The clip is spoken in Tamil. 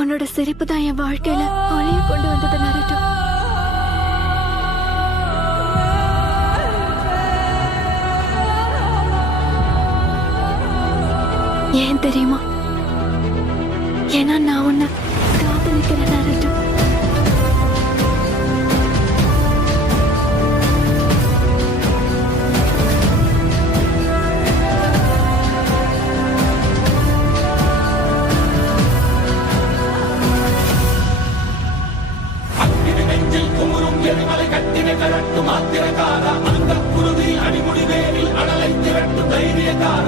உன்னோட சிரிப்பு தான் என் வாழ்க்கையில ஒளிய கொண்டு வந்தது நருட்டோ. ஏன் தெரியுமா? ஏன்னா நான் உன்னை காதலிக்கிறேன் நருட்டோ. மாத்திரக்கார அந்த குருதி அடிமுடி வேரில் அடலை திரட்டும் தைரியக்கார